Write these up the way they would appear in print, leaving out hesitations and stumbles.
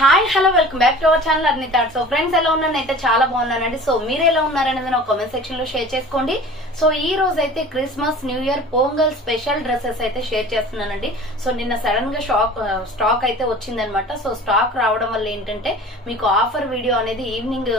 Hi hello welcome back to our channel అర్ని thoughts. So friends ఎలా ఉన్నానైతే చాలా బాగున్నానండి. So మీరు ఎలా ఉన్నారనేది నా కామెంట్ సెక్షన్ లో షేర్ చేసుకోండి. సో ఈ రోజు అయితే Christmas new year pongal special dresses అయితే షేర్ చేస్తున్నానండి. సో నిన్న సడన్ గా స్టాక్ అయితే వచ్చిందనమాట. సో స్టాక్ రావడం వల్ల ఏంటంటే మీకు ఆఫర్ వీడియో అనేది ఈవినింగ్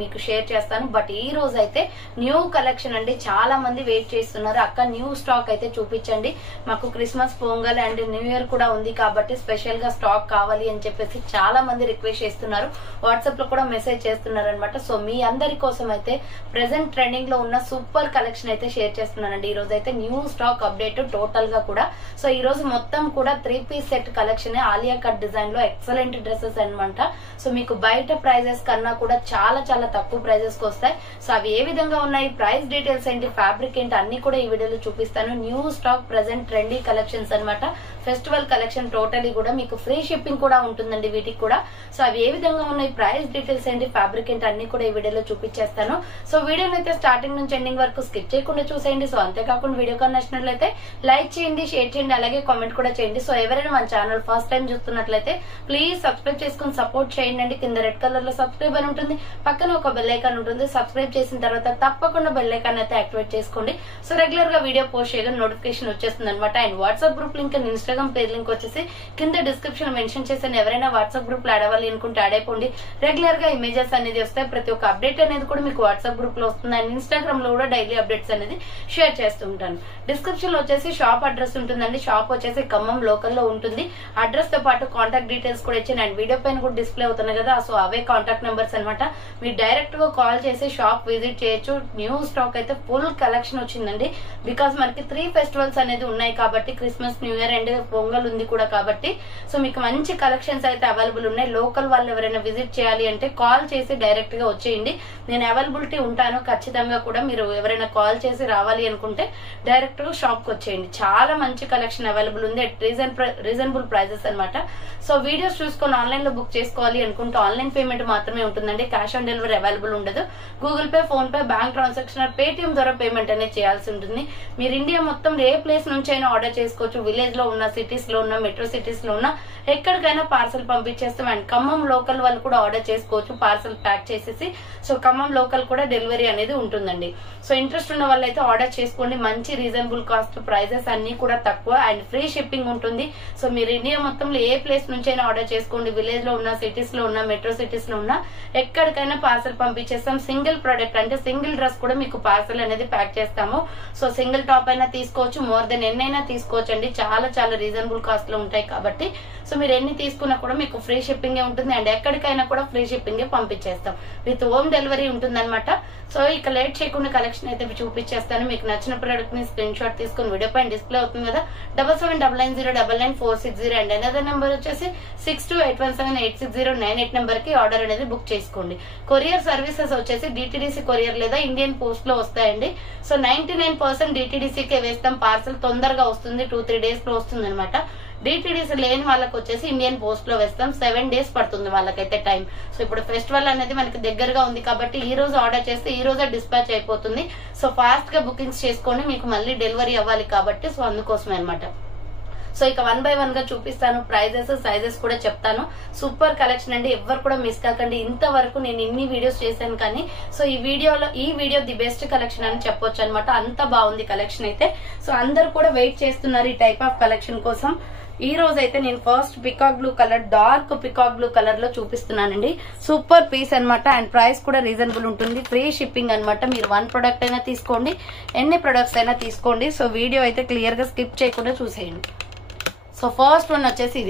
మీకు షేర్ చేస్తాను. బట్ ఈ రోజు అయితే న్యూ కలెక్షన్ అండి. చాలా మంది వెయిట్ చేస్తున్నారు, అక్క న్యూ స్టాక్ అయితే చూపించండి, మాకు Christmas pongal and new year కూడా ఉంది కాబట్టి స్పెషల్ గా స్టాక్ కావాలి అని చెప్పేసి చాలా మంది రిక్వెస్ట్ చేస్తున్నారు. వాట్సాప్ లో కూడా మెసేజ్ చేస్తున్నారు అనమాట. సో మీ అందరి కోసం అయితే ప్రెసెంట్ ట్రెండింగ్ లో ఉన్న సూపర్ కలెక్షన్ అయితే షేర్ చేస్తున్నానండి. ఈ రోజు అయితే న్యూ స్టాక్ అప్డేట్ టోటల్ గా కూడా. సో ఈ రోజు మొత్తం కూడా 3 piece set collection Alia cut design లో ఎక్సలెంట్ డ్రెస్సెస్ అనమాట. సో మీకు బయట ప్రైజెస్ కన్నా కూడా చాలా చాలా తక్కువ ప్రైజెస్ కి వస్తాయి. సో అవి ఏ విధంగా ఉన్నాయి, ప్రైస్ డీటెయిల్స్ ఏంటి, ఫ్యాబ్రిక్ ఏంటి అన్ని కూడా ఈ వీడియోలో చూపిస్తాను. New stock present trendy collections అనమాట. ఫెస్టివల్ కలెక్షన్ టోటలీ కూడా మీకు ఫ్రీ షిప్పింగ్ కూడా ఉంటుందండి వీటికి కూడా. సో అవి ఏ విధంగా ఉన్నాయి, ప్రైస్ డీటెయిల్స్ ఏంటి, ఫ్యాబ్రిక్ ఏంటి అన్ని కూడా ఈ వీడియోలో చూపించేస్తాను. సో వీడియోని అయితే స్టార్టింగ్ నుంచి ఎండింగ్ వరకు స్కిప్ చేయకుండా చూసేయండి. సో అంతేకాకుండా వీడియో కానీ నచ్చినట్లయితే లైక్ చేయండి, షేర్ చేయండి, అలాగే కామెంట్ కూడా చేయండి. సో ఎవరైనా మన ఛానల్ ఫస్ట్ టైం చూస్తున్నట్లయితే ప్లీజ్ సబ్స్క్రైబ్ చేసుకుని సపోర్ట్ చేయండి. కింద రెడ్ కలర్ లో సబ్స్క్రైబ్ అని ఉంటుంది, పక్కన ఒక బెల్ ఐకాన్ ఉంటుంది. సబ్స్క్రైబ్ చేసిన తర్వాత తప్పకుండా బెల్ ఐకాన్ అయితే యాక్టివేట్ చేసుకోండి. సో రెగ్యులర్ గా వీడియో పోస్ట్ చేయగా నోటిఫికేషన్ వచ్చేస్తుంది అనమాట. And WhatsApp group link and Instagram page link వచ్చేసి కింద డిస్క్రిప్షన్ మెన్షన్ చేశాను. ఎవరైనా వాట్సాప్ గ్రూప్ లో అడవాలి అనుకుంటే అడైపోండి. రెగ్యులర్ గా ఇమేజెస్ అనేది వస్తాయి, ప్రతి ఒక్క అప్డేట్ అనేది కూడా మీకు వాట్సాప్ గ్రూప్ లో వస్తుంది. అండ్ ఇన్స్టాగ్రామ్ లో కూడా డైలీ అప్డేట్స్ అనేది షేర్ చేస్తూ ఉంటాను. డిస్క్రిప్షన్ లో వచ్చేసి షాప్ అడ్రస్ ఉంటుందండి. షాప్ వచ్చేసి ఖమ్మం లోకల్ లో ఉంటుంది. అడ్రస్ తో పాటు కాంటాక్ట్ డీటెయిల్స్ కూడా ఇచ్చాను. అండ్ వీడియో పైన కూడా డిస్ప్లే అవుతున్నాయి కదా, సో అవే కాంటాక్ట్ నెంబర్స్ అనమాట. మీరు డైరెక్ట్ గా కాల్ చేసి షాప్ విజిట్ చేయొచ్చు. న్యూ స్టాక్ అయితే ఫుల్ కలెక్షన్ వచ్చిందండి. బికాస్ మనకి 3 ఫెస్టివల్స్ అనేది ఉన్నాయి కాబట్టి, Christmas new year and pongal ఉంది కూడా కాబట్టి, సో మీకు మంచి కలెక్షన్స్ అయితే అవైలబుల్ ఉన్నాయి. లోకల్ వాళ్ళు ఎవరైనా విజిట్ చేయాలి అంటే కాల్ చేసి డైరెక్ట్ గా వచ్చేయండి. నేను అవైలబిలిటీ ఉంటాను ఖచ్చితంగా కూడా. మీరు ఎవరైనా కాల్ చేసి రావాలి అనుకుంటే డైరెక్ట్ గా షాప్ కి వచ్చేయండి. చాలా మంచి కలెక్షన్ అవైలబుల్ ఉంది అట్ రీజనబుల్ ప్రైజెస్ అనమాట. సో వీడియోస్ చూసుకొని ఆన్లైన్ లో బుక్ చేసుకోవాలి అనుకుంటే ఆన్లైన్ పేమెంట్ మాత్రమే ఉంటుందండి. క్యాష్ ఆన్ డెలివరీ అవైలబుల్ ఉండదు. Google pay, phone pay, bank transaction, Paytm ద్వారా పేమెంట్ అనేది చేయాల్సి ఉంటుంది. మీరు ఇండియా మొత్తం ఏ ప్లేస్ నుంచి అయినా ఆర్డర్ చేసుకోవచ్చు. విలేజ్ లో ఉన్న, సిటీస్ లో ఉన్న, మెట్రో సిటీస్ లో ఉన్న ఎక్కడికైనా పార్సల్ పంపించేస్తాం. అండ్ ఖమ్మం లోకల్ వాళ్ళు కూడా ఆర్డర్ చేసుకోవచ్చు పార్సల్ ప్యాక్ చేసేసి. సో ఖమ్మం లోకల్ కూడా డెలివరీ అనేది ఉంటుందండి. సో ఇంట్రెస్ట్ ఉన్న వాళ్ళైతే ఆర్డర్ చేసుకోండి. మంచి రీజనబుల్ కాస్ట్, ప్రైజెస్ అన్ని కూడా తక్కువ అండ్ ఫ్రీ షిప్పింగ్ ఉంటుంది. సో మీరు ఇండియా మొత్తంలో ఏ ప్లేస్ నుంచి అయినా ఆర్డర్ చేసుకోండి. విలేజ్ లో ఉన్న, సిటీస్ లో ఉన్న, మెట్రో సిటీస్ లో ఉన్న ఎక్కడికైనా పార్సల్ పంపించేస్తాం. సింగిల్ ప్రొడక్ట్ అంటే సింగిల్ డ్రెస్ కూడా మీకు పార్సల్ అనేది ప్యాక్ చేస్తాము. సో సింగిల్ టాప్ అయినా తీసుకోవచ్చు, మోర్ దెన్ ఎన్నైనా తీసుకోవచ్చు అండి. చాలా చాలా రీజనబుల్ కాస్ట్ లో ఉంటాయి కాబట్టి, సో మీరు ఎన్ని తీసుకున్నా కూడా మీకు ఫ్రీ షిప్పింగ్ ఉంటుంది. అండ్ ఎక్కడికైనా కూడా ఫ్రీ షిప్పింగ్ పంపించేస్తాం. విత్ హోమ్ డెలివరీ ఉంటుంది అనమాట. సో ఇక లేట్ చేయకుండా కలెక్షన్ అయితే చూపించేస్తాను. మీకు నచ్చిన ప్రొడక్ట్ ని స్క్రీన్ షాట్ తీసుకుని వీడియో పైన డిస్ప్లే అవుతుంది కదా, 7799099460 అండ్ అనదర్ నెంబర్ వచ్చేసి 6281786098 నెంబర్ కి ఆర్డర్ అనేది బుక్ చేసుకోండి. కొరియర్ సర్వీసెస్ వచ్చేసి డిటిడిసి కొరియర్ లేదా ఇండియన్ పోస్ట్ లో వస్తాయండి. సో 99% డిటిడిసికే వేస్తాం. పార్సల్ తొందరగా వస్తుంది, 2-3 డేస్ లో వస్తుంది అనమాట. డిటిడిసి లేని వాళ్ళకి వచ్చేసి ఇండియన్ పోస్ట్ లో వేస్తాం. 7 డేస్ పడుతుంది వాళ్ళకైతే టైం. సో ఇప్పుడు ఫెస్టివల్ అనేది మనకి దగ్గరగా ఉంది కాబట్టి ఈ రోజు ఆర్డర్ చేస్తే ఈ రోజే డిస్పాచ్ అయిపోతుంది. సో ఫాస్ట్ గా బుకింగ్స్ చేసుకొని మీకు మళ్ళీ డెలివరీ అవ్వాలి కాబట్టి, సో అందుకోసమే అనమాట. సో ఇక 1 by 1 గా చూపిస్తాను. ప్రైజెస్, సైజెస్ కూడా చెప్తాను. సూపర్ కలెక్షన్ అండి, ఎవరు కూడా మిస్ కాకండి. ఇంతవరకు నేను ఇన్ని వీడియోస్ చేశాను కానీ సో ఈ వీడియో ది బెస్ట్ కలెక్షన్ అని చెప్పొచ్చు అనమాట. అంత బాగుంది కలెక్షన్ అయితే. సో అందరు కూడా వెయిట్ చేస్తున్నారు ఈ టైప్ ఆఫ్ కలెక్షన్ కోసం. ఈ రోజు అయితే నేను first peacock blue colour, dark peacock blue colour లో చూపిస్తున్నానండి. సూపర్ పీస్ అనమాట. అండ్ ప్రైస్ కూడా రీజనబుల్ ఉంటుంది. ఫ్రీ షిప్పింగ్ అనమాట. మీరు 1 ప్రొడక్ట్ అయినా తీసుకోండి, ఎన్ని ప్రొడక్ట్స్ అయినా తీసుకోండి. సో వీడియో అయితే క్లియర్ గా స్కిప్ చేయకుండా చూసేయండి. సో ఫస్ట్ వన్ వచ్చేసి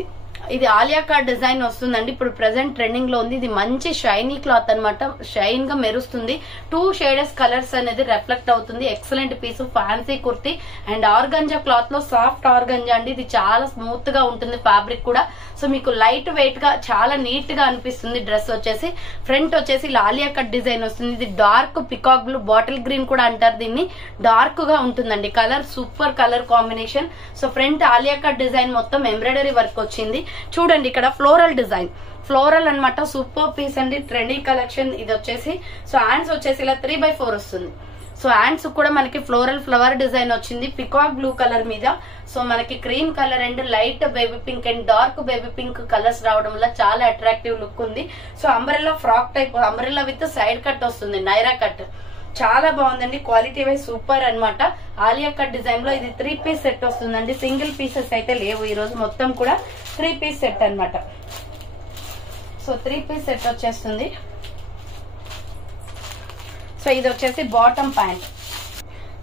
ఇది ఆలియా కట్ డిజైన్ వస్తుందండి. ఇప్పుడు ప్రెసెంట్ ట్రెండింగ్ లో ఉంది. ఇది మంచి షైనీ క్లాత్ అనమాట. షైన్ గా మెరుస్తుంది. 2 షేడెస్ కలర్స్ అనేది రిఫ్లెక్ట్ అవుతుంది. Excellent piece, fancy kurti and organza cloth లో, సాఫ్ట్ ఆర్గంజా అండి. ఇది చాలా స్మూత్ గా ఉంటుంది ఫ్యాబ్రిక్ కూడా. సో మీకు లైట్ వెయిట్ గా చాలా నీట్ గా అనిపిస్తుంది. డ్రెస్ వచ్చేసి ఫ్రంట్ వచ్చేసి ఆలియా కట్ డిజైన్ వస్తుంది. ఇది dark peacock blue, bottle green కూడా అంటారు దీన్ని. డార్క్ గా ఉంటుందండి colour. Super colour combination. So front Alia cut design మొత్తం ఎంబ్రాయిడరీ వర్క్ వచ్చింది. చూడండి ఇక్కడ ఫ్లోరల్ డిజైన్, ఫ్లోరల్ అనమాట. సూపర్ పీస్ అండి, ట్రెండీ కలెక్షన్ ఇది వచ్చేసి. సో హ్యాండ్స్ వచ్చేసి ఇలా 3/4 వస్తుంది. సో హ్యాండ్స్ కూడా మనకి ఫ్లోరల్ ఫ్లవర్ డిజైన్ వచ్చింది పికాక్ బ్లూ కలర్ మీద. సో మనకి cream colour and light baby pink and dark baby pink colours రావడం వల్ల చాలా అట్రాక్టివ్ లుక్ ఉంది. So umbrella frock type, umbrella with side cut వస్తుంది, నైరా కట్, చాలా బాగుందండి. క్వాలిటీ వైజ్ సూపర్ అన్నమాట. ఆలియా కట్ డిజైన్ లో ఇది 3 పీస్ సెట్ వస్తుందండి. సింగిల్ పీసెస్ అయితే లేవు ఈ రోజు, మొత్తం కూడా 3 పీస్ సెట్ అన్నమాట. సో 3 పీస్ సెట్ వచ్చేస్తుంది. సో ఇది వచ్చేసి బాటమ్ ప్యాంట్.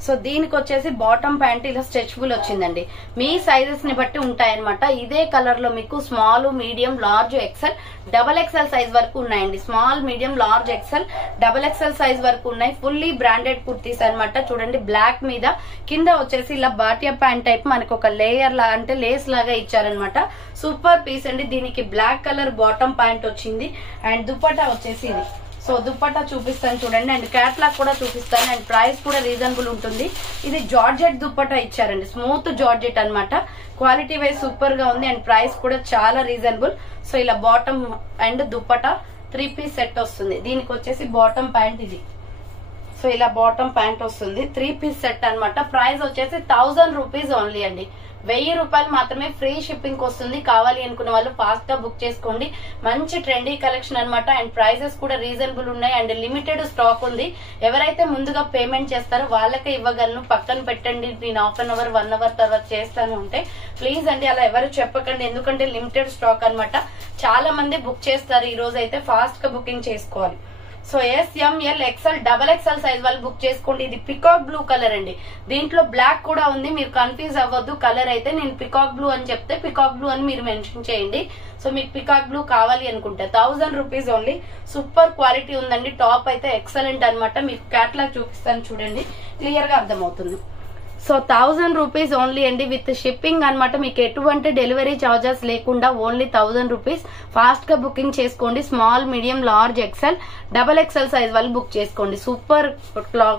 సో దీనికి వచ్చేసి బాటమ్ ప్యాంట్ ఇలా స్ట్రెచబుల్ వచ్చిందండి. మీ సైజెస్ ని బట్టి ఉంటాయన్నమాట. ఇదే కలర్ లో మీకు small, medium, large, XL, double XL size వరకు ఉన్నాయండి. Small, medium, large, XL, double XL size వరకు ఉన్నాయి. ఫుల్లీ బ్రాండెడ్ కుర్తీస్ అన్నమాట. చూడండి బ్లాక్ మీద కింద వచ్చేసి ఇలా బాటియా ప్యాంట్ టైప్ మనకి ఒక లేయర్ లా అంటే లేస్ లాగా ఇచ్చారనమాట. సూపర్ పీస్ అండి. దీనికి బ్లాక్ కలర్ బాటమ్ ప్యాంట్ వచ్చింది అండ్ దుపట్టా వచ్చేసి ఇది. సో దుపట్టా చూపిస్తాను చూడండి అండ్ క్యాట్లాగ్ కూడా చూపిస్తాను అండ్ ప్రైస్ కూడా రీజనబుల్ ఉంటుంది. ఇది జార్జెట్ దుపట్టా ఇచ్చారండి, స్మూత్ జార్జెట్ అన్నమాట. క్వాలిటీ వైజ్ సూపర్ గా ఉంది అండ్ ప్రైస్ కూడా చాలా రీజనబుల్. సో ఇలా bottom and dupatta 3 piece set వస్తుంది. దీనికి వచ్చేసి బాటమ్ ప్యాంట్ ఇది. సో ఇలా బాటమ్ ప్యాంట్ వస్తుంది, 3 పీస్ సెట్ అన్నమాట. ప్రైస్ వచ్చేసి 1000 రూపీస్ ఓన్లీ అండి. 1000 రూపాయలు మాత్రమే ఫ్రీ షిప్పింగ్ వస్తుంది. కావాలి అనుకున్న వాళ్ళు ఫాస్ట్ గా బుక్ చేసుకోండి. మంచి ట్రెండీ కలెక్షన్ అన్నమాట అండ్ ప్రైజెస్ కూడా రీజనబుల్ ఉన్నాయి అండ్ లిమిటెడ్ స్టాక్ ఉంది. ఎవరైతే ముందుగా పేమెంట్ చేస్తారో వాళ్ళకే ఇవ్వగలను. పక్కన పెట్టండి నేను హాఫ్ అన్ అవర్ 1 అవర్ తర్వాత చేస్తాను అంటే ప్లీజ్ అండి అలా ఎవరు చెప్పకండి, ఎందుకంటే లిమిటెడ్ స్టాక్ అన్నమాట. చాలా మంది బుక్ చేస్తారు. ఈ రోజు అయితే ఫాస్ట్ గా బుకింగ్ చేసుకోవాలి. So SML XL double XL size వాళ్ళు బుక్ చేసుకోండి. ఇది పికాక్ బ్లూ కలర్ అండి. దీంట్లో బ్లాక్ కూడా ఉంది, మీరు కన్ఫ్యూజ్ అవ్వద్దు. కలర్ అయితే నేను పికాక్ బ్లూ అని చెప్తే పికాక్ బ్లూ అని మీరు మెన్షన్ చేయండి. సో మీకు పికాక్ బ్లూ కావాలి అనుకుంటే 1000 రూపీస్ ఓన్లీ. సూపర్ క్వాలిటీ ఉందండి. టాప్ అయితే ఎక్సలెంట్ అన్నమాట. మీకు క్యాట్లాగ్ చూపిస్తాను చూడండి, క్లియర్ గా అర్థమవుతుంది. సో 1000 రూపీస్ ఓన్లీ అండి విత్ షిప్పింగ్ అన్నమాట. మీకు ఎటువంటి డెలివరీ చార్జెస్ లేకుండా ఓన్లీ 1000 రూపీస్. ఫాస్ట్ గా బుకింగ్ చేసుకోండి. Small, medium, large, XL, double XL size వాళ్ళు బుక్ చేసుకోండి. సూపర్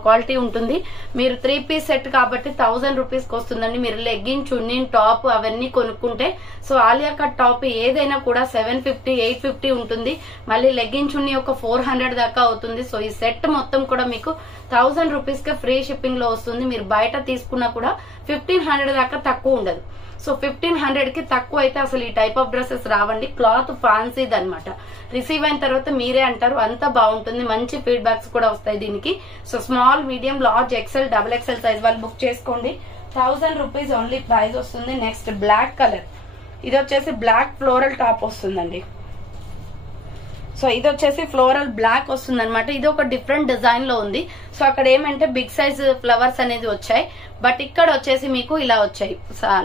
క్వాలిటీ ఉంటుంది. మీరు 3 పీస్ సెట్ కాబట్టి 1000 రూపీస్ కి వస్తుందండి. మీరు లెగ్గిన్, చున్నీ, టాప్ అవన్నీ కొనుక్కుంటే సో ఆలియా కట్ టాప్ ఏదైనా కూడా 750, 850 ఉంటుంది. మళ్ళీ లెగ్గిన్, చున్నీ ఒక 400 దాకా అవుతుంది. సో ఈ సెట్ మొత్తం కూడా మీకు 1000 రూపీస్ కి ఫ్రీ షిప్పింగ్ లో వస్తుంది. మీరు బయట తీసుకున్నా కూడా 1500 దాకా తక్కువ ఉండదు. సో 1500 కి తక్కువ అయితే అసలు ఈ టైప్ ఆఫ్ డ్రెస్సెస్ రావండి. క్లాత్ ఫ్యాన్సీది అనమాట. రిసీవ్ అయిన తర్వాత మీరే అంటారు అంత బాగుంటుంది. మంచి ఫీడ్బ్యాక్స్ కూడా వస్తాయి దీనికి. So small, medium, large, XL, double XL size వాళ్ళు బుక్ చేసుకోండి. 1000 రూపీస్ ఓన్లీ ప్రైస్ వస్తుంది. Next black colour. ఇది వచ్చేసి బ్లాక్ ఫ్లోరల్ టాప్ వస్తుందండి. సో ఇది వచ్చేసి ఫ్లోరల్ బ్లాక్ వస్తుంది అనమాట. ఇది ఒక డిఫరెంట్ డిజైన్ లో ఉంది. సో అక్కడ ఏమంటే బిగ్ సైజ్ ఫ్లవర్స్ అనేది వచ్చాయి, బట్ ఇక్కడ వచ్చేసి మీకు ఇలా వచ్చాయి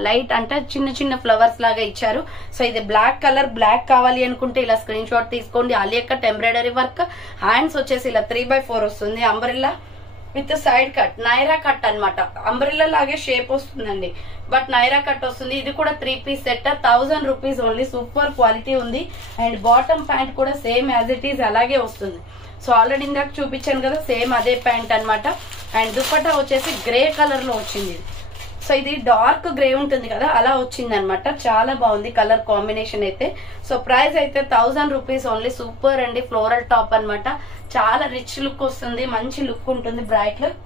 లైట్ అంటే చిన్న చిన్న ఫ్లవర్స్ లాగా ఇచ్చారు. సో ఇది బ్లాక్ కలర్. బ్లాక్ కావాలి అనుకుంటే ఇలా స్క్రీన్ షాట్ తీసుకోండి. Alia cut embroidery work. Hands వచ్చేసి ఇలా 3/4 వస్తుంది. Umbrella with side cut, Naira cut అన్నమాట. అంబ్రెల్లా లాగే షేప్ వస్తుందండి, బట్ నైరా కట్ వస్తుంది. ఇది కూడా 3 piece set, 1000 rupees only. Super quality ఉంది అండ్ బాటమ్ ప్యాంట్ కూడా సేమ్ యాజ్ ఇట్ ఈస్ అలాగే వస్తుంది. సో ఆల్రెడీ ఇందాక చూపించాను కదా, సేమ్ అదే ప్యాంట్ అన్నమాట. అండ్ దుపట్టా వచ్చేసి గ్రే కలర్ లో వచ్చింది. సో ఇది డార్క్ గ్రే ఉంటుంది కదా, అలా వచ్చింది అనమాట. చాలా బాగుంది కలర్ కాంబినేషన్ అయితే. సో ప్రైస్ అయితే 1000 రూపీస్ ఓన్లీ. సూపర్ అండి. ఫ్లోరల్ టాప్ అన్నమాట. చాలా రిచ్ లుక్ వస్తుంది, మంచి లుక్ ఉంటుంది, బ్రైట్ లుక్.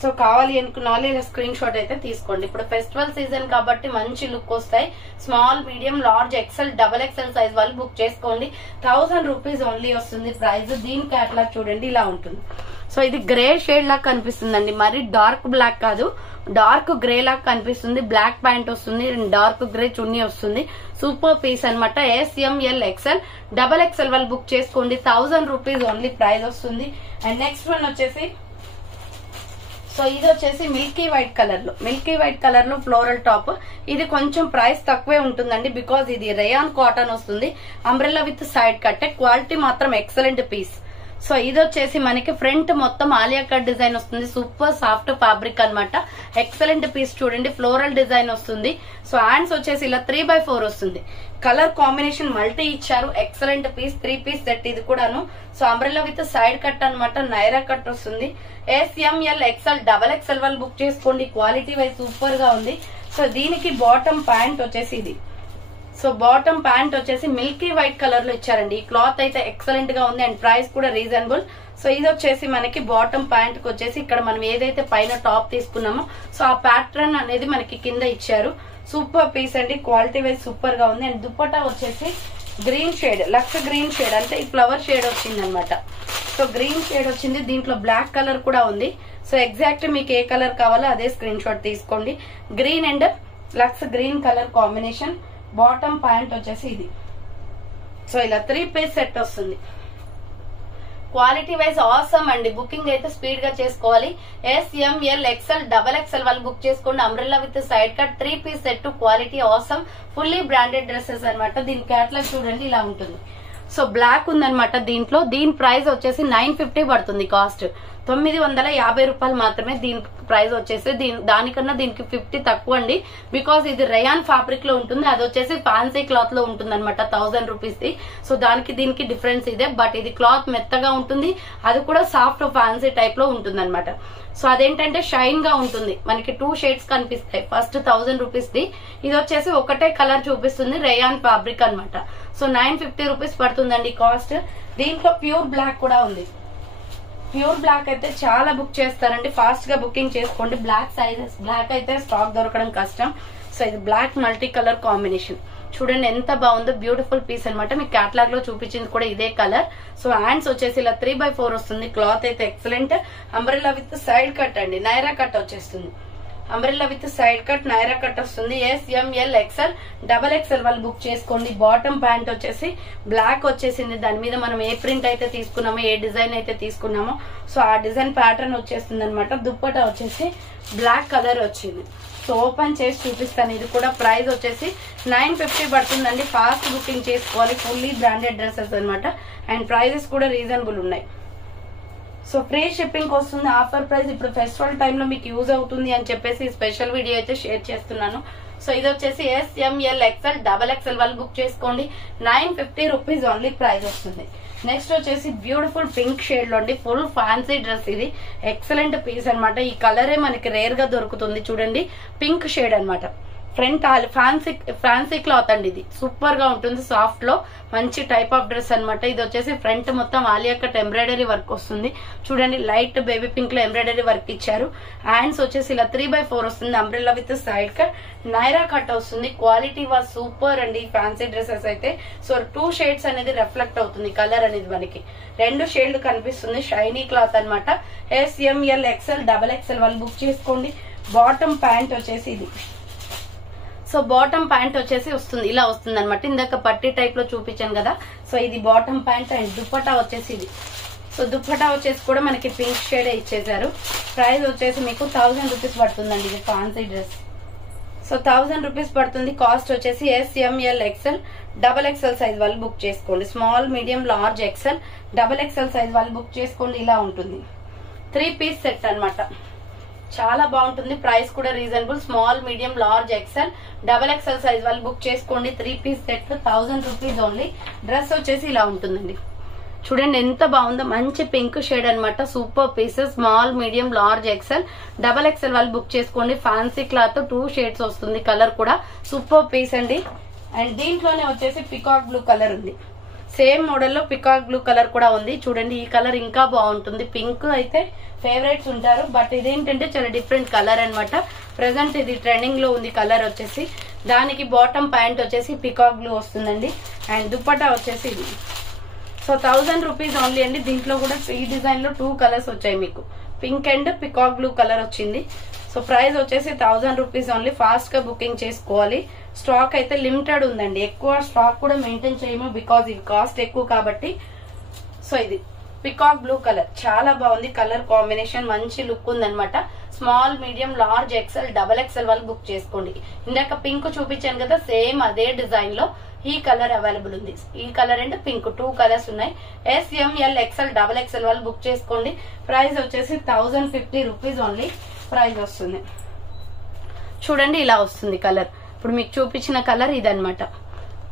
సో కావాలి అనుకున్న వాళ్ళు ఇలా స్క్రీన్ షాట్ అయితే తీసుకోండి. ఇప్పుడు ఫెస్టివల్ సీజన్ కాబట్టి మంచి లుక్ వస్తాయి. Small, medium, large, XL, double XL size వాళ్ళు బుక్ చేసుకోండి. 1000 రూపీస్ ఓన్లీ వస్తుంది ప్రైస్. దీని క్యాటలాగ్ చూడండి ఇలా ఉంటుంది. సో ఇది గ్రే షేడ్ లాగా కనిపిస్తుందండి, మరి డార్క్ బ్లాక్ కాదు, డార్క్ గ్రే లాగా కనిపిస్తుంది. బ్లాక్ ప్యాంట్ వస్తుంది, డార్క్ గ్రే చున్నీ వస్తుంది. సూపర్ పీస్ అనమాట. SML XL డబల్ ఎక్సెల్ వాళ్ళు బుక్ చేసుకోండి. 1000 రూపీస్ ఓన్లీ ప్రైస్ వస్తుంది. అండ్ నెక్స్ట్ వన్ వచ్చేసి సో ఇది వచ్చేసి మిల్కీ వైట్ కలర్ లో ఫ్లోరల్ టాప్. ఇది కొంచెం ప్రైస్ తక్కువే ఉంటుందండి, బికాజ్ ఇది రేయాన్ కాటన్ వస్తుంది. Umbrella with side cut. Quality మాత్రం ఎక్సలెంట్ పీస్. సో ఇది వచ్చేసి మనకి ఫ్రంట్ మొత్తం ఆలియా కట్ డిజైన్ వస్తుంది. సూపర్ సాఫ్ట్ ఫ్యాబ్రిక్ అన్నమాట. ఎక్సలెంట్ పీస్ చూడండి. ఫ్లోరల్ డిజైన్ వస్తుంది. సో హ్యాండ్స్ వచ్చేసి ఇలా 3/4 వస్తుంది. కలర్ కాంబినేషన్ మల్టీ ఇచ్చారు. Excellent piece. 3 పీస్ సెట్ ఇది కూడాను. So umbrella with side cut అన్నమాట. నైరా కట్ వస్తుంది. SML XL డబల్ ఎక్సెల్ వాళ్ళు బుక్ చేసుకోండి. క్వాలిటీ వైజ్ సూపర్ గా ఉంది. సో దీనికి బాటమ్ ప్యాంట్ వచ్చేసి ఇది. సో బాటమ్ ప్యాంట్ వచ్చేసి మిల్కీ వైట్ కలర్ లో ఇచ్చారండి. ఈ క్లాత్ అయితే ఎక్సలెంట్ గా ఉంది అండ్ ప్రైస్ కూడా రీజనబుల్. సో ఇది వచ్చేసి మనకి బాటమ్ ప్యాంట్ కి వచ్చేసి ఇక్కడ మనం ఏదైతే పైన టాప్ తీసుకున్నామో సో ఆ ప్యాటర్న్ అనేది మనకి కింద ఇచ్చారు. సూపర్ పీస్ అండి, క్వాలిటీ వైజ్ సూపర్ గా ఉంది. అండ్ దుపట్టా వచ్చేసి green shade, lux green shade అంటే ఈ ఫ్లవర్ షేడ్ వచ్చింది అనమాట. సో గ్రీన్ షేడ్ వచ్చింది, దీంట్లో బ్లాక్ కలర్ కూడా ఉంది. సో ఎగ్జాక్ట్ మీకు ఏ కలర్ కావాలో అదే స్క్రీన్ షాట్ తీసుకోండి. Green and lux green colour combination. Bottom pant వచ్చేసి ఇది. సో ఇలా 3 పీస్ సెట్ వస్తుంది. క్వాలిటీ వైజ్ ఆసమ్ అండి. బుకింగ్ అయితే స్పీడ్ గా చేసుకోవాలి. SML XL XXL వాళ్ళు బుక్ చేసుకోండి. Umbrella with side cut 3 piece set, quality awesome, fully branded dresses అనమాట. దీని క్యాటలాగ్ చూడండి ఇలా ఉంటుంది. సో బ్లాక్ ఉందనమాట దీంట్లో. దీని ప్రైస్ వచ్చేసి 950 పడుతుంది. కాస్ట్ 950 రూపాయలు మాత్రమే. దీని ప్రైస్ వచ్చేసి దానికన్నా దీనికి 50 తక్కువ అండి. బికాస్ ఇది రయాన్ ఫ్యాబ్రిక్ లో ఉంటుంది, అది వచ్చేసి ఫ్యాన్సీ క్లాత్ లో ఉంటుంది అనమాట 1000 రూపీస్ ది. సో దానికి దీనికి డిఫరెన్స్ ఇదే. బట్ ఇది క్లాత్ మెత్తగా ఉంటుంది, అది కూడా సాఫ్ట్ ఫ్యాన్సీ టైప్ లో ఉంటుంది అనమాట. సో అదేంటంటే షైన్ గా ఉంటుంది. మనకి 2 షేడ్స్ కనిపిస్తాయి. ఫస్ట్ 1000 రూపీస్ ది, ఇది వచ్చేసి ఒకటే కలర్ చూపిస్తుంది, రేయాన్ ఫ్యాబ్రిక్ అనమాట. సో 950 రూపీస్ పడుతుందండి కాస్ట్. దీంట్లో ప్యూర్ బ్లాక్ కూడా ఉంది. ప్యూర్ బ్లాక్ అయితే చాలా బుక్ చేస్తారండి, ఫాస్ట్ గా బుకింగ్ చేసుకోండి. బ్లాక్ సైజెస్, బ్లాక్ అయితే స్టాక్ దొరకడం కష్టం. సో ఇది బ్లాక్ మల్టీ కలర్ కాంబినేషన్ చూడండి ఎంత బాగుందో. బ్యూటిఫుల్ పీస్ అనమాట. మీకు క్యాటలాగ్ లో చూపించింది కూడా ఇదే కలర్. సో హ్యాండ్స్ వచ్చేసి ఇలా 3/4 వస్తుంది. క్లాత్ అయితే excellent. Umbrella with side cut అండి, నైరా కట్ వచ్చేస్తుంది. Umbrella with side cut, Naira cut వస్తుంది. SML XL XXL వాళ్ళు బుక్ చేసుకోండి. బాటమ్ ప్యాంట్ వచ్చేసి బ్లాక్ వచ్చేసింది. దాని మీద మనం ఏ ప్రింట్ అయితే తీసుకున్నామో, ఏ డిజైన్ అయితే తీసుకున్నామో సో ఆ డిజైన్ ప్యాటర్న్ వచ్చేస్తుంది అనమాట. దుప్పటా వచ్చేసి బ్లాక్ కలర్ వచ్చింది. సో ఓపెన్ చేసి చూపిస్తాను. ఇది కూడా ప్రైస్ వచ్చేసి 950 పడుతుందండి. ఫాస్ట్ బుకింగ్ చేసుకోవాలి. ఫుల్లీ బ్రాండెడ్ డ్రెస్సెస్ అనమాట. అండ్ ప్రైజెస్ కూడా రీజనబుల్ ఉన్నాయి. సో ఫ్రీ షిప్పింగ్ వస్తుంది. ఆఫర్ ప్రైస్ ఇప్పుడు ఫెస్టివల్ టైంలో మీకు యూజ్ అవుతుంది అని చెప్పేసి స్పెషల్ వీడియో అయితే షేర్ చేస్తున్నాను. సో ఇది వచ్చేసి SML XL XXL వాళ్ళు బుక్ చేసుకోండి. 950 రూపీస్ ఓన్లీ ప్రైస్ వస్తుంది. నెక్స్ట్ వచ్చేసి బ్యూటిఫుల్ పింక్ షేడ్ లో అండి, ఫుల్ ఫ్యాన్సీ డ్రెస్. ఇది ఎక్సలెంట్ పీస్ అనమాట. ఈ కలరే మనకి రేర్ గా దొరుకుతుంది. చూడండి పింక్ షేడ్ అనమాట. ఫ్రంట్ ఫ్యాన్సీ క్లాత్ అండి. ఇది సూపర్ గా ఉంటుంది. సాఫ్ట్ లో మంచి టైప్ ఆఫ్ డ్రెస్ అనమాట. ఇది వచ్చేసి ఫ్రంట్ మొత్తం ఆలియా కట్ ఎంబ్రాయిడరీ వర్క్ వస్తుంది. చూడండి లైట్ బేబీ పింక్ లో ఎంబ్రాయిడరీ వర్క్ ఇచ్చారు. హ్యాండ్స్ వచ్చేసి ఇలా 3/4 వస్తుంది. Umbrella with side cut, Naira cut వస్తుంది. క్వాలిటీ వాజ్ సూపర్ అండి ఫ్యాన్సీ డ్రెస్సెస్ అయితే. సో 2 షేడ్స్ అనేది రిఫ్లెక్ట్ అవుతుంది. కలర్ అనేది మనకి 2 షేడ్లు కనిపిస్తుంది. షైనీ క్లాత్ అనమాట. SML XL XXL వాళ్ళు బుక్ చేసుకోండి. బాటమ్ ప్యాంట్ వచ్చేసి ఇది. సో బాటమ్ ప్యాంట్ వచ్చేసి వస్తుంది, ఇలా వస్తుంది అనమాట. ఇందాక పట్టీ టైప్ లో చూపించాను కదా. సో ఇది బాటమ్ ప్యాంట్. అండ్ దుప్పటా వచ్చేసి ఇది. సో దుప్పటా వచ్చేసి కూడా మనకి పింక్ షేడ్ ఇచ్చేసారు. ప్రైస్ వచ్చేసి మీకు 1000 రూపీస్ పడుతుందండి. ఇది ఫ్యాన్సీ డ్రెస్. సో 1000 రూపీస్ పడుతుంది. కాస్ట్ వచ్చేసి SML XL XXL సైజ్ వాళ్ళు బుక్ చేసుకోండి. Small, medium, large, XL XXL size వాళ్ళు బుక్ చేసుకోండి. ఇలా ఉంటుంది. 3 పీస్ సెట్ అనమాట. చాలా బాగుంటుంది. ప్రైస్ కూడా reasonable. Small, medium, large, XL XXL size వాళ్ళు బుక్ చేసుకోండి. 3 piece set 1000 rupees only. Dress వచ్చేసి ఇలా ఉంటుందండి. చూడండి ఎంత బాగుందో. మంచి పింక్ షేడ్ అనమాట. Super pieces. Small, medium, large, XL XXL వాళ్ళు బుక్ చేసుకోండి. ఫ్యాన్సీ క్లాత్ 2 షేడ్స్ వస్తుంది. కలర్ కూడా సూపర్ పీస్ అండి. అండ్ దీంట్లోనే వచ్చేసి పికాక్ బ్లూ కలర్ ఉంది. సేమ్ మోడల్లో పికాక్ బ్లూ కలర్ కూడా ఉంది. చూడండి ఈ కలర్ ఇంకా బాగుంటుంది. పింక్ అయితే ఫేవరెట్స్ ఉంటారు, బట్ ఇదేంటంటే చాలా డిఫరెంట్ కలర్ అనమాట. ప్రెసెంట్ ఇది ట్రెండింగ్ లో ఉంది కలర్ వచ్చేసి. దానికి బాటమ్ ప్యాంట్ వచ్చేసి పికాక్ బ్లూ వస్తుందండి. అండ్ దుప్పటా వచ్చేసి ఇది. సో 1000 రూపీస్ ఓన్లీ అండి. దీంట్లో కూడా ఈ డిజైన్ లో 2 కలర్స్ వచ్చాయి మీకు. Pink and peacock blue colour వచ్చింది. సో ప్రైస్ వచ్చేసి 1000 రూపీస్ ఓన్లీ. ఫాస్ట్ గా బుకింగ్ చేసుకోవాలి. స్టాక్ అయితే లిమిటెడ్ ఉందండి. ఎక్కువ స్టాక్ కూడా మెయింటైన్ చేయము, బికాజ్ ఇది కాస్ట్ ఎక్కువ కాబట్టి. సో ఇది పికాక్ బ్లూ కలర్ చాలా బాగుంది. కలర్ కాంబినేషన్ మంచి లుక్ ఉందన్నమాట. Small, medium, large, XL XXL వాళ్ళు బుక్ చేసుకోండి. ఇందాక పింక్ చూపించాను కదా, సేమ్ అదే డిజైన్ లో ఈ కలర్ అవైలబుల్ ఉంది. ఈ కలర్ అండ్ పింక్ 2 కలర్స్ ఉన్నాయి. SML XL XXL వాళ్ళు బుక్ చేసుకోండి. ప్రైస్ వచ్చేసి 1050 రూపీస్ ఓన్లీ ప్రైస్ వస్తుంది. చూడండి ఇలా వస్తుంది కలర్. ఇప్పుడు మీకు చూపించిన కలర్ ఇదనమాట.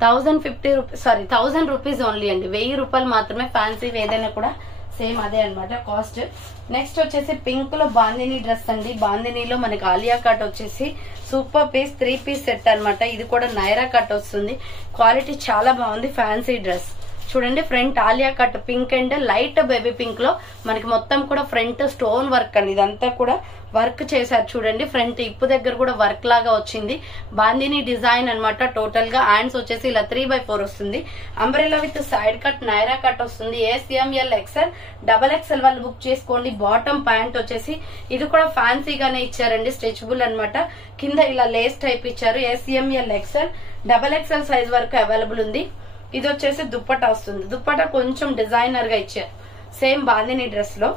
1050 రూపీస్, సారీ 1000 రూపీస్ ఓన్లీ అండి. 1000 రూపాయలు మాత్రమే. ఫ్యాన్సీ ఏదైనా కూడా సేమ్ అదే అనమాట కాస్ట్. నెక్స్ట్ వచ్చేసి పింక్ లో బాందినీ డ్రెస్ అండి. బాందినీలో మనకి ఆలియా కట్ వచ్చేసి సూపర్ పీస్ 3 పీస్ సెట్ అనమాట. ఇది కూడా నైరా కట్ వస్తుంది. క్వాలిటీ చాలా బాగుంది. ఫ్యాన్సీ డ్రెస్ చూడండి front Alia cut pink and light baby pink లో మనకి మొత్తం కూడా ఫ్రంట్ స్టోన్ వర్క్ అండి. ఇదంతా కూడా వర్క్ చేశారు చూడండి. ఫ్రంట్ ఇప్పు దగ్గర కూడా వర్క్ లాగా వచ్చింది. బాందిని డిజైన్ అన్నమాట. టోటల్ గా హ్యాండ్స్ వచ్చేసి ఇలా 3/4 వస్తుంది. Umbrella with side cut Naira cut వస్తుంది. SML XL XXL వాళ్ళు బుక్ చేసుకోండి. బాటమ్ ప్యాంట్ వచ్చేసి ఇది కూడా ఫ్యాన్సీగానే ఇచ్చారండి, స్ట్రెచబుల్ అన్నమాట. కింద ఇలా లేస్ టైప్ ఇచ్చారు. SML XL XXL సైజ్ వరకు అవైలబుల్ ఉంది. ఇది వచ్చేసి దుప్పటా వస్తుంది. దుప్పటా కొంచెం డిజైనర్ గా ఇచ్చారు సేమ్ బాందిని డ్రెస్ లో.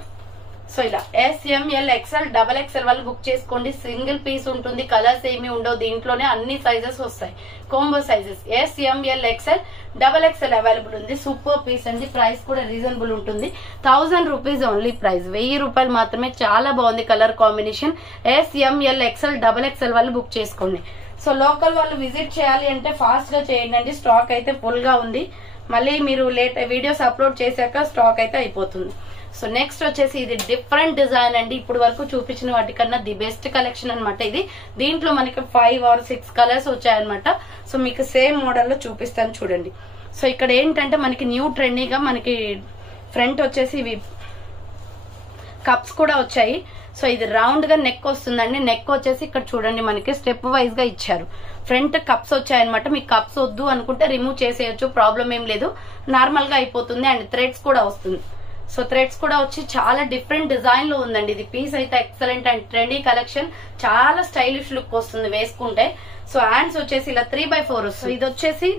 సో ఇలా SML XL XXL వాళ్ళు బుక్ చేసుకోండి. సింగిల్ పీస్ ఉంటుంది, కలర్స్ ఏమి ఉండవు. దీంట్లోనే అన్ని సైజెస్ వస్తాయి, combo sizes. SML XL XXL available ఉంది. సూపర్ పీస్ అండి. ప్రైస్ కూడా రీజనబుల్ ఉంటుంది. 1000 రూపీస్ ఓన్లీ ప్రైస్. 1000 రూపాయలు మాత్రమే. చాలా బాగుంది colour combination. SML XL XXL వాళ్ళు బుక్ చేసుకోండి. సో లోకల్ వాళ్ళు విజిట్ చేయాలి అంటే ఫాస్ట్ గా చేయండి. స్టాక్ అయితే ఫుల్ గా ఉంది. మళ్ళీ మీరు వీడియోస్ అప్లోడ్ చేశాక స్టాక్ అయితే అయిపోతుంది. సో నెక్స్ట్ వచ్చేసి ఇది డిఫరెంట్ డిజైన్ అండి. ఇప్పుడు వరకు చూపించిన వాటికన్నా ది బెస్ట్ కలెక్షన్ అనమాట ఇది. దీంట్లో మనకి 5 or 6 కలర్స్ వచ్చాయన్నమాట. సో మీకు సేమ్ మోడల్ లో చూపిస్తాను చూడండి. సో ఇక్కడ ఏంటంటే మనకి న్యూ ట్రెండింగ్ గా మనకి ఫ్రంట్ వచ్చేసి ఇవి కప్స్ కూడా వచ్చాయి. సో ఇది రౌండ్ గా నెక్ వస్తుందండి. నెక్ వచ్చేసి ఇక్కడ చూడండి మనకి స్టెప్ వైజ్ గా ఇచ్చారు. ఫ్రంట్ కప్స్ వచ్చాయన్నమాట. మీకు కప్స్ వద్దు అనుకుంటే రిమూవ్ చేసేయచ్చు, ప్రాబ్లం ఏం లేదు, నార్మల్ గా అయిపోతుంది. అండ్ థ్రెడ్స్ కూడా వస్తుంది. సో థ్రెడ్స్ కూడా వచ్చి చాలా డిఫరెంట్ డిజైన్ లో ఉందండి. ఇది పీస్ అయితే ఎక్సలెంట్ అండ్ ట్రెండీ కలెక్షన్. చాలా స్టైలిష్ లుక్ వస్తుంది వేసుకుంటే. సో హ్యాండ్స్ వచ్చేసి ఇలా 3/4 వస్తుంది. ఇది వచ్చేసి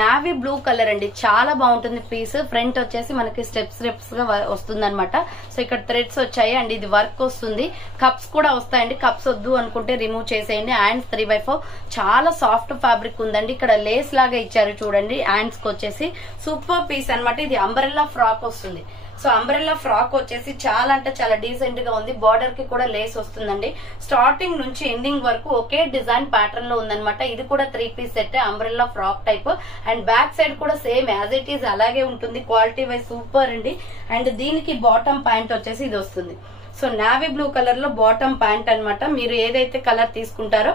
నావీ బ్లూ కలర్ అండి. చాలా బాగుంటుంది పీస్. ఫ్రంట్ వచ్చేసి మనకి స్టెప్స్ గా వస్తుంది అనమాట. సో ఇక్కడ థ్రెడ్స్ వచ్చాయి అండ్ ఇది వర్క్ వస్తుంది. కప్స్ కూడా వస్తాయండి. కప్స్ వద్దు అనుకుంటే రిమూవ్ చేసేయండి. హ్యాండ్స్ 3/4 చాలా సాఫ్ట్ ఫ్యాబ్రిక్ ఉందండి. ఇక్కడ లేస్ లాగా ఇచ్చారు చూడండి. హ్యాండ్స్ కి వచ్చేసి సూపర్ పీస్ అనమాట. ఇది అంబ్రెల్లా ఫ్రాక్ వస్తుంది. సో అంబ్రెల్లా ఫ్రాక్ వచ్చేసి చాలా అంటే చాలా డీసెంట్ గా ఉంది. బార్డర్ కి కూడా లేస్ వస్తుందండి. స్టార్టింగ్ నుంచి ఎండింగ్ వరకు ఒకే డిజైన్ ప్యాటర్న్ లో ఉందన్నమాట. ఇది కూడా 3 piece set umbrella frock type. And back side కూడా సేమ్ యాజ్ ఇట్ ఈస్ అలాగే ఉంటుంది. క్వాలిటీ వైజ్ సూపర్ అండి. అండ్ దీనికి బాటమ్ ప్యాంట్ వచ్చేసి ఇది వస్తుంది. సో నావీ బ్లూ కలర్ లో బాటమ్ ప్యాంట్ అన్నమాట. మీరు ఏదైతే కలర్ తీసుకుంటారో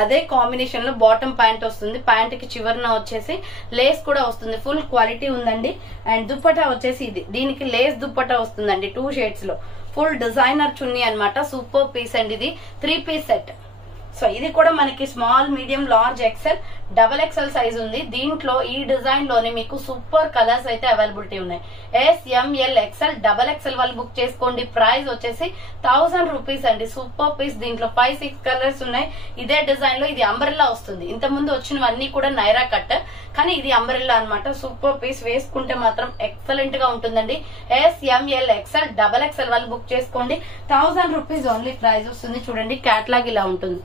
అదే కాంబినేషన్ లో బాటమ్ ప్యాంట్ వస్తుంది. ప్యాంట్ కి చివరన వచ్చేసి లేస్ కూడా వస్తుంది. ఫుల్ క్వాలిటీ ఉందండి. అండ్ దుప్పటా వచ్చేసి ఇది. దీనికి లేస్ దుప్పటా వస్తుందండి 2 షేడ్స్ లో. ఫుల్ డిజైనర్ చున్నీ అన్నమాట. సూపర్ పీస్ అండి. ఇది 3 పీస్ సెట్. సో ఇది కూడా మనకి small, medium, large, XL XXL size ఉంది. దీంట్లో ఈ డిజైన్ లోనే మీకు సూపర్ కలర్స్ అయితే అవైలబిలిటీ ఉన్నాయి. SML XL XXL వాళ్ళు బుక్ చేసుకోండి. ప్రైస్ వచ్చేసి 1000 రూపీస్ అండి. Super piece. దీంట్లో 5-6 కలర్స్ ఉన్నాయి. ఇదే డిజైన్ లో ఇది అంబ్రెల్లా వస్తుంది. ఇంత ముందు వచ్చినవన్నీ కూడా నైరా కట్, కానీ ఇది అంబ్రెల్లా అన్నమాట. Super piece. వేసుకుంటే మాత్రం ఎక్సలెంట్ గా ఉంటుందండి. SML XL XXL వాళ్ళు బుక్ చేసుకోండి. 1000 రూపీస్ ఓన్లీ ప్రైస్ వస్తుంది. చూడండి క్యాట్లాగ్ ఇలా ఉంటుంది.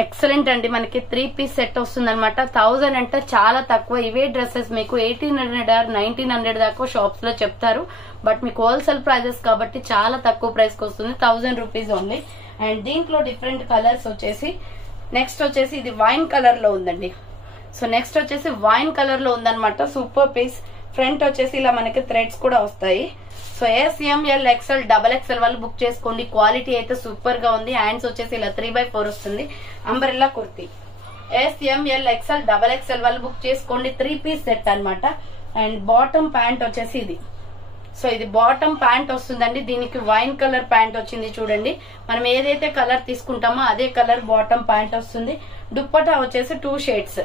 ఎక్సలెంట్ అండి. మనకి 3 పీస్ సెట్ వస్తుంది అనమాట. 1000 అంటే చాలా తక్కువ. ఇవే డ్రెస్సెస్ మీకు 1800 or 1900 దాకా షాప్స్ లో చెప్తారు. బట్ మీకు హోల్సేల్ ప్రైజెస్ కాబట్టి చాలా తక్కువ ప్రైస్ కి వస్తుంది. 1000 రూపీస్ ఓన్లీ. అండ్ దీంట్లో డిఫరెంట్ కలర్స్ వచ్చేసి నెక్స్ట్ వచ్చేసి ఇది వైన్ కలర్ లో ఉందండి. సో నెక్స్ట్ వచ్చేసి వైన్ కలర్ లో ఉందన్నమాట. Super piece. ఫ్రంట్ వచ్చేసి ఇలా మనకి థ్రెడ్స్ కూడా వస్తాయి. సో SML XL XXL వాళ్ళు బుక్ చేసుకోండి. క్వాలిటీ అయితే సూపర్ గా ఉంది. హ్యాండ్స్ వచ్చేసి ఇలా 3/4 వస్తుంది. Umbrella kurti. SML XL XXL వాళ్ళు బుక్ చేసుకోండి. 3 పీస్ సెట్ అన్నమాట. అండ్ బాటమ్ ప్యాంట్ వచ్చేసి ఇది. సో ఇది బాటమ్ ప్యాంట్ వస్తుందండి. దీనికి వైన్ కలర్ ప్యాంట్ వచ్చింది చూడండి. మనం ఏదైతే కలర్ తీసుకుంటామో అదే కలర్ బాటమ్ ప్యాంట్ వస్తుంది. దుప్పటా వచ్చేసి 2 షేడ్స్.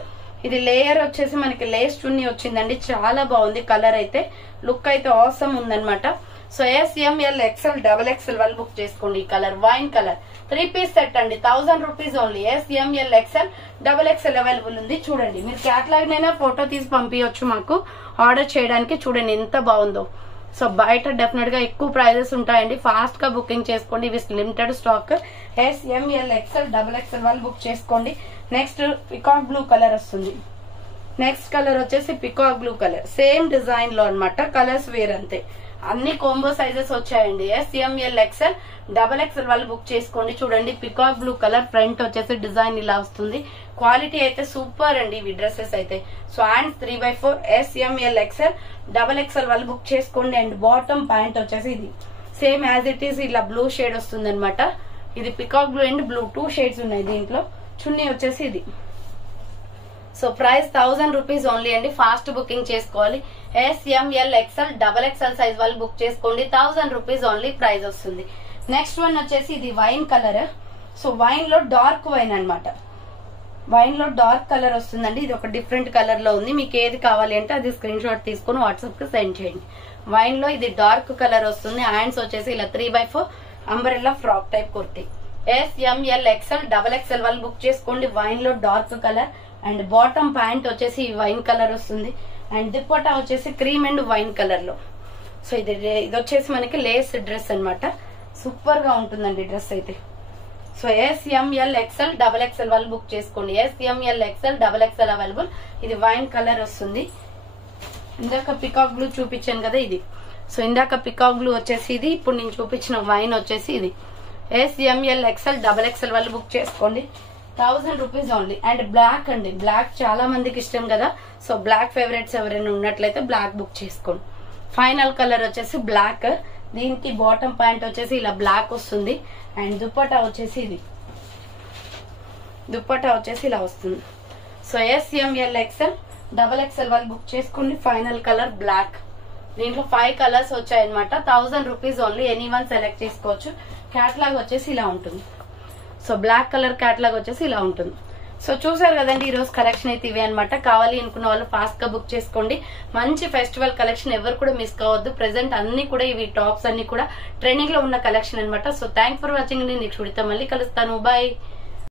ఇది లేయర్ వచ్చేసి మనకి లేస్ చున్నీ వచ్చిందండి. చాలా బాగుంది. కలర్ అయితే లుక్ అయితే ఆసమ్ ఉందన్నమాట. సో SML XL XXL వాళ్ళు బుక్ చేసుకోండి. ఈ colour wine colour 3 piece set అండి. 1000 rupees only. SML XL XXL available ఉంది. చూడండి మీరు క్యాటలాగ్ నైనా ఫోటో తీసి పంపించవచ్చు మాకు ఆర్డర్ చేయడానికి. చూడండి ఎంత బాగుందో. సో బయట డెఫినెట్ గా ఎక్కువ ప్రైజెస్ ఉంటాయండి. ఫాస్ట్ గా బుకింగ్ చేసుకోండి. ఇవి limited stock. SML XL XXL వాళ్ళు బుక్ చేసుకోండి. నెక్స్ట్ పికాక్ బ్లూ కలర్ వస్తుంది. నెక్స్ట్ కలర్ వచ్చేసి peacock blue colour. Same design లో అన్నమాట. కలర్స్ వేర్ అంతే. అన్ని కాంబో సైజెస్ వచ్చాయండి. SML XL XXL వాళ్ళు బుక్ చేసుకోండి. చూడండి పికాక్ బ్లూ కలర్. ఫ్రంట్ వచ్చేసి డిజైన్ ఇలా వస్తుంది. క్వాలిటీ అయితే సూపర్ అండి ఇవి డ్రెస్సెస్ అయితే. So hands 3/4. SML XL XXL వాళ్ళు బుక్ చేసుకోండి. అండ్ బాటమ్ ప్యాంట్ వచ్చేసి ఇది సేమ్ యాజ్ ఇట్ ఈస్ ఇలా బ్లూ షేడ్ వస్తుంది అనమాట. ఇది peacock blue and blue 2 shades ఉన్నాయి దీంట్లో. చున్నీ వచ్చేసి ఇది. సో ప్రైస్ 1000 రూపీస్ ఓన్లీ అండి. ఫాస్ట్ బుకింగ్ చేసుకోవాలి. SML XL XXL సైజ్ వాళ్ళు బుక్ చేసుకోండి. 1000 రూపీస్ ఓన్లీ ప్రైస్ వస్తుంది. నెక్స్ట్ వన్ వచ్చేసి ఇది వైన్ కలర్. సో వైన్ లో డార్క్ వైన్ అన్నమాట. వైన్ లో డార్క్ కలర్ వస్తుందండి. ఇది ఒక డిఫరెంట్ కలర్ లో ఉంది. మీకు ఏది కావాలి అంటే అది స్క్రీన్ షాట్ తీసుకుని వాట్సాప్ కి సెండ్ చేయండి. వైన్ లో ఇది డార్క్ కలర్ వస్తుంది. హ్యాండ్స్ వచ్చేసి ఇలా 3/4 umbrella frock type kurti. SML XL XXL వాళ్ళు బుక్ చేసుకోండి. వైన్ లో dark colour and bottom pant వచ్చేసి వైన్ కలర్ వస్తుంది. అండ్ దుపట్టా వచ్చేసి క్రీమ్ అండ్ వైన్ కలర్ లో. సో ఇది వచ్చేసి మనకి లేస్ డ్రెస్ అన్నమాట. సూపర్ గా ఉంటుందండి డ్రెస్ అయితే. సో SML XL XXL వాళ్ళు బుక్ చేసుకోండి. SML XL XXL available. ఇది వైన్ కలర్ వస్తుంది. ఇందాక పికాక్ బ్లూ చూపించాను కదా ఇది. సో ఇందాక పికాక్ బ్లూ వచ్చేసి ఇది. ఇప్పుడు నేను చూపించిన వైన్ వచ్చేసి ఇది. SML XL XXL వాళ్ళు బుక్ చేసుకోండి. 1000 రూపీస్ ఓన్లీ. అండ్ బ్లాక్ అండి. బ్లాక్ చాలా మందికి ఇష్టం కదా. సో బ్లాక్ ఫేవరెట్స్ ఎవరైనా ఉన్నట్లయితే బ్లాక్ బుక్ చేసుకోండి. ఫైనల్ కలర్ వచ్చేసి బ్లాక్. దీనికి బాటమ్ ప్యాంట్ వచ్చేసి ఇలా బ్లాక్ వస్తుంది. అండ్ దుపట్టా వచ్చేసి ఇది. దుపట్టా వచ్చేసి ఇలా వస్తుంది. సో SML XL XXL వాళ్ళు బుక్ చేసుకోండి. Final colour black. దీంట్లో 5 కలర్స్ వచ్చాయన్నమాట. 1000 rupees only. Any one select చేసుకోవచ్చు. క్యాటలాగ్ వచ్చేసి ఇలా ఉంటుంది. సో బ్లాక్ కలర్ క్యాటలాగ్ వచ్చేసి ఇలా ఉంటుంది. సో చూసారు కదండి ఈ రోజు కలెక్షన్ అయితే ఇవే అనమాట. కావాలి అనుకున్న వాళ్ళు ఫాస్ట్ గా బుక్ చేసుకోండి. మంచి ఫెస్టివల్ కలెక్షన్ ఎవరు కూడా మిస్ కావద్దు. ప్రెసెంట్ అన్ని కూడా ఇవి టాప్స్ అన్ని కూడా ట్రెండింగ్ లో ఉన్న కలెక్షన్ అనమాట. So thanks for watching. నేను నెక్స్ట్ వీడియోతో మళ్ళీ కలుస్తాను. బాయ్.